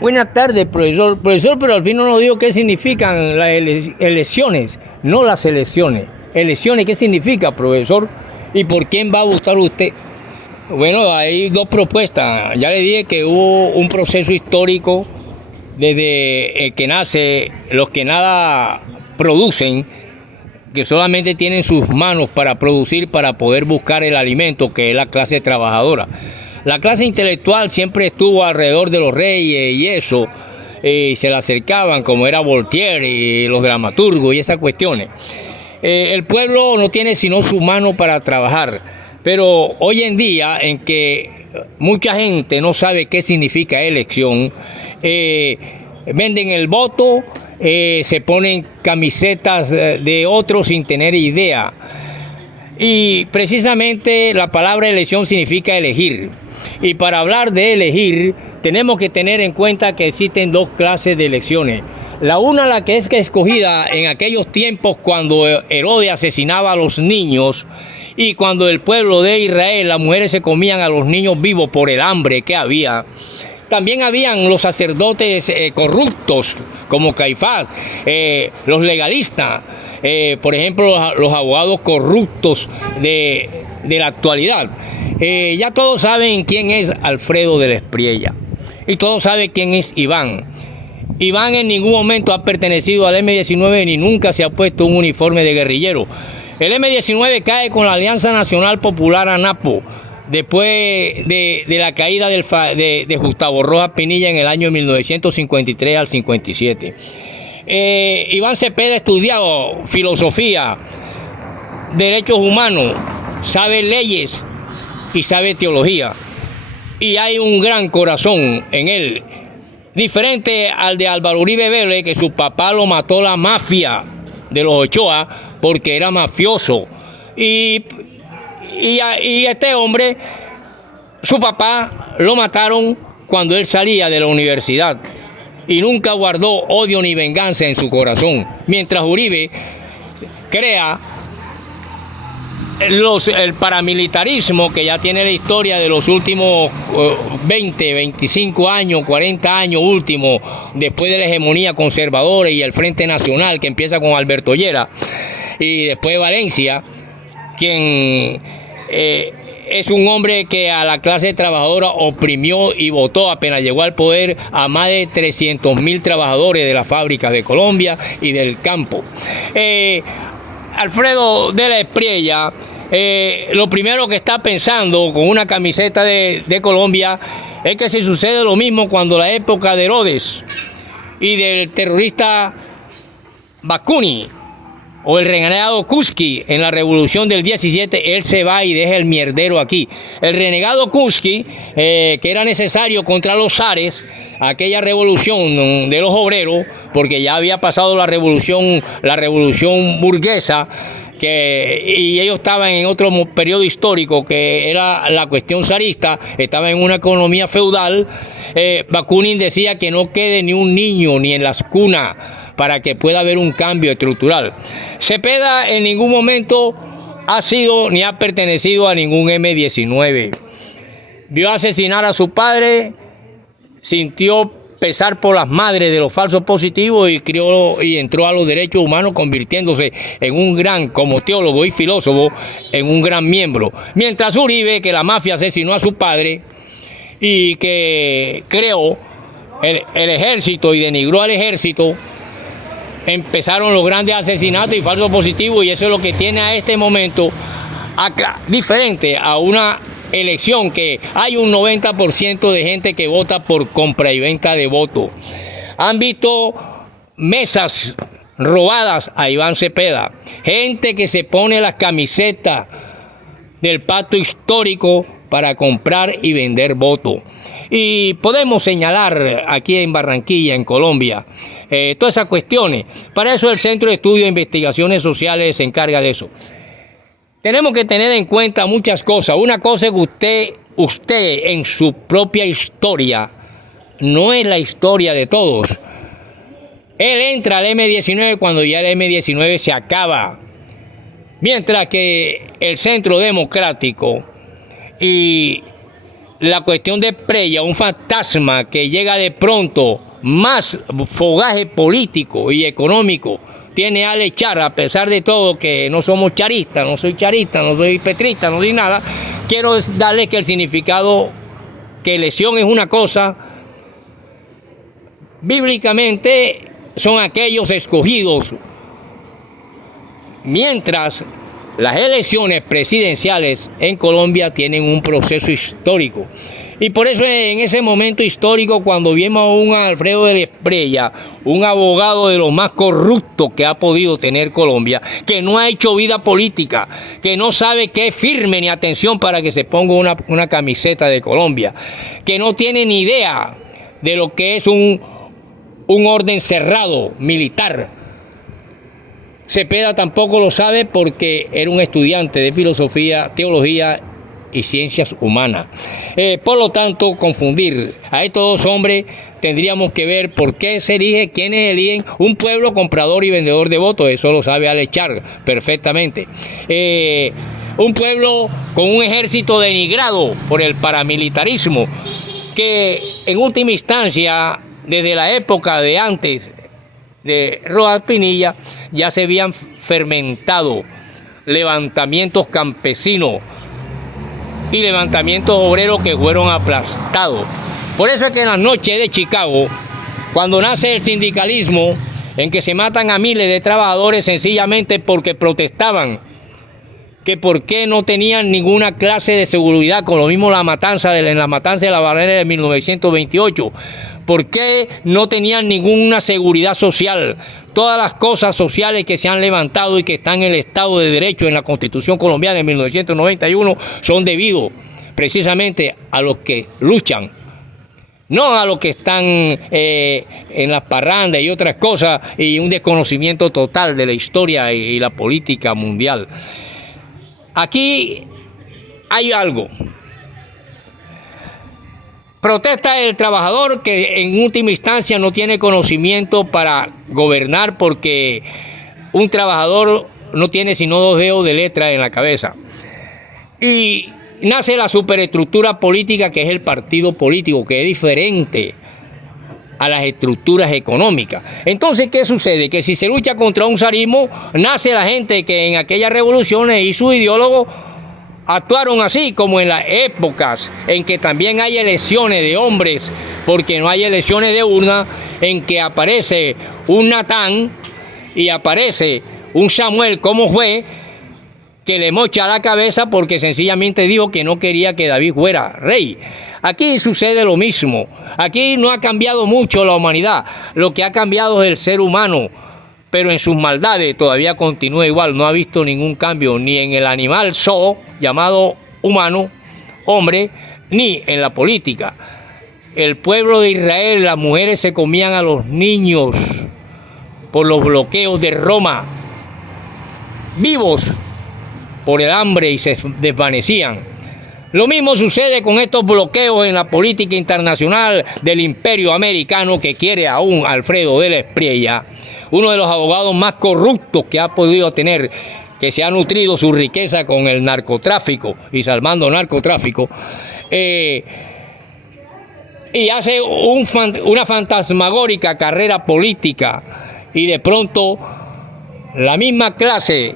Buenas tardes, profesor. Profesor, pero al fin no nos dijo qué significan las elecciones, no las elecciones. Elecciones, ¿qué significa, profesor? ¿Y por quién va a votar usted? Bueno, hay dos propuestas. Ya le dije que hubo un proceso histórico desde el que nace, los que nada producen, que solamente tienen sus manos para producir, para poder buscar el alimento, que es la clase trabajadora. La clase intelectual siempre estuvo alrededor de los reyes y eso, se le acercaban, como era Voltaire y los dramaturgos y esas cuestiones. El pueblo no tiene sino su mano para trabajar, pero hoy en día, en que mucha gente no sabe qué significa elección, venden el voto, se ponen camisetas de otros sin tener idea. Y precisamente la palabra elección significa elegir. Y para hablar de elegir, tenemos que tener en cuenta que existen dos clases de elecciones. La una, la que es escogida en aquellos tiempos cuando Herodes asesinaba a los niños y cuando el pueblo de Israel, las mujeres se comían a los niños vivos por el hambre que había. También habían los sacerdotes corruptos, como Caifás, los legalistas, por ejemplo, los abogados corruptos de la actualidad. Ya todos saben quién es Alfredo de la Espriella y todos saben quién es Iván. Iván en ningún momento ha pertenecido al M-19 ni nunca se ha puesto un uniforme de guerrillero. El M-19 cae con la Alianza Nacional Popular ANAPO después de la caída de Gustavo Rojas Pinilla en el año 1953 al 57. Iván Cepeda ha estudiado filosofía, derechos humanos, sabe leyes y sabe teología. Y hay un gran corazón en él, diferente al de Álvaro Uribe Vélez, que su papá lo mató la mafia de los Ochoa porque era mafioso. Y este hombre, su papá lo mataron cuando él salía de la universidad y nunca guardó odio ni venganza en su corazón. Mientras Uribe crea el paramilitarismo, que ya tiene la historia de los últimos 20, 25 años, 40 años últimos, después de la hegemonía conservadora y el Frente Nacional, que empieza con Alberto Llera, y después Valencia, quien es un hombre que a la clase trabajadora oprimió y votó apenas llegó al poder a más de 300.000 trabajadores de las fábricas de Colombia y del campo. Alfredo de la Espriella, lo primero que está pensando con una camiseta de Colombia es que se sucede lo mismo cuando la época de Herodes y del terrorista Bakuni o el renegado Kuski en la revolución del 17, él se va y deja el mierdero aquí. El renegado Kuski, que era necesario contra los zares, aquella revolución de los obreros, porque ya había pasado la revolución burguesa, y ellos estaban en otro periodo histórico que era la cuestión zarista, estaban en una economía feudal. Bakunin decía que no quede ni un niño ni en las cunas para que pueda haber un cambio estructural. Cepeda en ningún momento ha sido ni ha pertenecido a ningún M-19. Vio asesinar a su padre, sintió pesar por las madres de los falsos positivos y entró a los derechos humanos, convirtiéndose en un gran, como teólogo y filósofo, en un gran miembro. Mientras Uribe, que la mafia asesinó a su padre y que creó el ejército y denigró al ejército, empezaron los grandes asesinatos y falsos positivos, y eso es lo que tiene a este momento acá, diferente a una elección que hay un 90% de gente que vota por compra y venta de votos. Han visto mesas robadas a Iván Cepeda, gente que se pone las camisetas del pacto histórico para comprar y vender votos. Y podemos señalar aquí en Barranquilla, en Colombia, todas esas cuestiones. Para eso el Centro de Estudios e Investigaciones Sociales se encarga de eso. Tenemos que tener en cuenta muchas cosas. Una cosa es que usted en su propia historia, no es la historia de todos. Él entra al M-19 cuando ya el M-19 se acaba. Mientras que el Centro Democrático y la cuestión de Espriella, un fantasma que llega de pronto, más fogaje político y económico tiene Ale Char, a pesar de todo que no somos charistas, no soy charista, no soy petrista, no soy nada, quiero darle que el significado, que elección es una cosa, bíblicamente son aquellos escogidos, mientras las elecciones presidenciales en Colombia tienen un proceso histórico. Y por eso en ese momento histórico, cuando vimos a un Alfredo de Espriella, un abogado de los más corruptos que ha podido tener Colombia, que no ha hecho vida política, que no sabe qué es firme ni atención para que se ponga una camiseta de Colombia, que no tiene ni idea de lo que es un orden cerrado militar. Cepeda tampoco lo sabe porque era un estudiante de filosofía, teología y ciencias humanas. Por lo tanto, confundir a estos dos hombres, tendríamos que ver por qué se elige, quiénes eligen un pueblo comprador y vendedor de votos. Eso lo sabe Ale Char perfectamente. Un pueblo con un ejército denigrado por el paramilitarismo, que en última instancia, desde la época de antes de Rojas Pinilla, ya se habían fermentado levantamientos campesinos y levantamientos obreros que fueron aplastados. Por eso es que en las noches de Chicago, cuando nace el sindicalismo, en que se matan a miles de trabajadores sencillamente porque protestaban, que por qué no tenían ninguna clase de seguridad, con lo mismo en la matanza de la Barrera de 1928, por qué no tenían ninguna seguridad social. Todas las cosas sociales que se han levantado y que están en el Estado de Derecho en la Constitución colombiana de 1991 son debido precisamente a los que luchan, no a los que están en las parrandas y otras cosas, y un desconocimiento total de la historia y la política mundial. Aquí hay algo. Protesta del trabajador que en última instancia no tiene conocimiento para gobernar, porque un trabajador no tiene sino 2 dedos de letra en la cabeza. Y nace la superestructura política, que es el partido político, que es diferente a las estructuras económicas. Entonces, ¿qué sucede? Que si se lucha contra un zarismo, nace la gente que en aquellas revoluciones y sus ideólogos actuaron así, como en las épocas en que también hay elecciones de hombres, porque no hay elecciones de urna, en que aparece un Natán y aparece un Samuel como juez, que le mocha la cabeza porque sencillamente dijo que no quería que David fuera rey. Aquí sucede lo mismo. Aquí no ha cambiado mucho la humanidad. Lo que ha cambiado es el ser humano, pero en sus maldades todavía continúa igual. No ha visto ningún cambio ni en el animal llamado humano, hombre, ni en la política. El pueblo de Israel, las mujeres se comían a los niños por los bloqueos de Roma, vivos por el hambre, y se desvanecían. Lo mismo sucede con estos bloqueos en la política internacional del imperio americano, que quiere a un Alfredo de Espriella, uno de los abogados más corruptos que ha podido tener, que se ha nutrido su riqueza con el narcotráfico y salvando narcotráfico, y hace una fantasmagórica carrera política, y de pronto la misma clase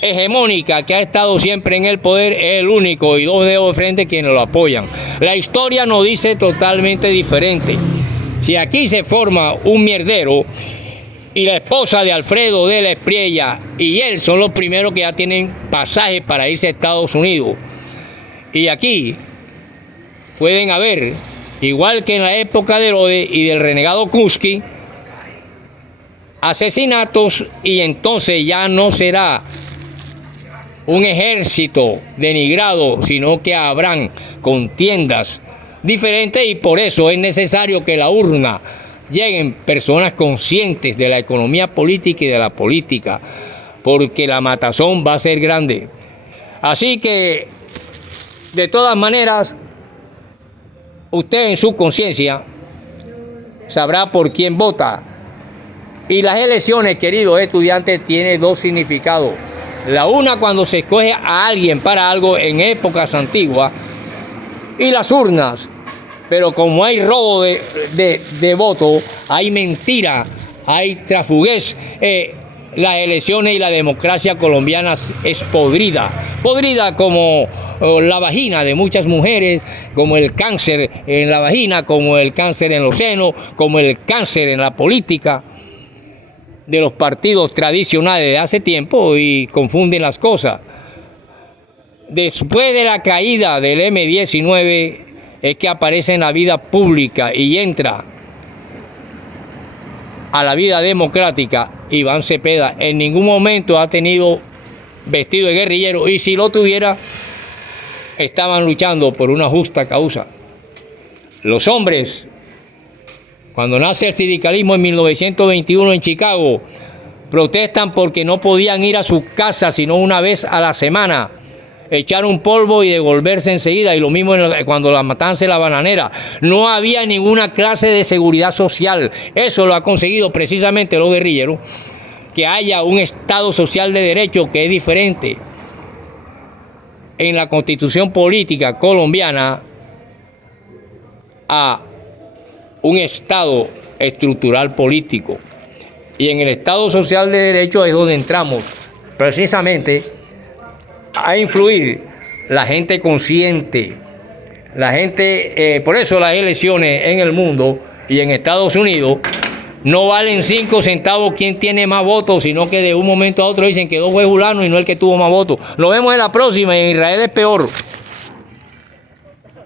hegemónica que ha estado siempre en el poder es el único y 2 dedos de frente quienes lo apoyan. La historia nos dice totalmente diferente. Si aquí se forma un mierdero y la esposa de Alfredo de Espriella y él son los primeros que ya tienen pasaje para irse a Estados Unidos, y aquí pueden haber, igual que en la época de Herodes y del renegado Kuski, asesinatos, y entonces ya no será un ejército denigrado, sino que habrán contiendas diferentes, y por eso es necesario que la urna lleguen personas conscientes de la economía política y de la política, porque la matazón va a ser grande. Así que, de todas maneras, usted en su conciencia sabrá por quién vota. Y las elecciones, queridos estudiantes, tienen 2 significados. La una, cuando se escoge a alguien para algo en épocas antiguas, y las urnas. Pero como hay robo de votos, hay mentira, hay trasfuguez, las elecciones y la democracia colombiana es podrida. Podrida como la vagina de muchas mujeres, como el cáncer en la vagina, como el cáncer en los senos, como el cáncer en la política de los partidos tradicionales de hace tiempo, y confunden las cosas. Después de la caída del M-19 es que aparece en la vida pública y entra a la vida democrática Iván Cepeda. En ningún momento ha tenido vestido de guerrillero, y si lo tuviera, estaban luchando por una justa causa. Los hombres, cuando nace el sindicalismo en 1921 en Chicago, protestan porque no podían ir a sus casas sino una vez a la semana, echar un polvo y devolverse enseguida. Y lo mismo cuando la matanza de la bananera. No había ninguna clase de seguridad social. Eso lo ha conseguido precisamente los guerrilleros, que haya un Estado social de derecho que es diferente en la Constitución política colombiana a un Estado estructural político. Y en el Estado social de derecho es donde entramos precisamente a influir la gente consciente, la gente, por eso las elecciones en el mundo y en Estados Unidos no valen 5 centavos quien tiene más votos, sino que de un momento a otro dicen que fue fulano y no el que tuvo más votos. Nos vemos en la próxima, y en Israel es peor.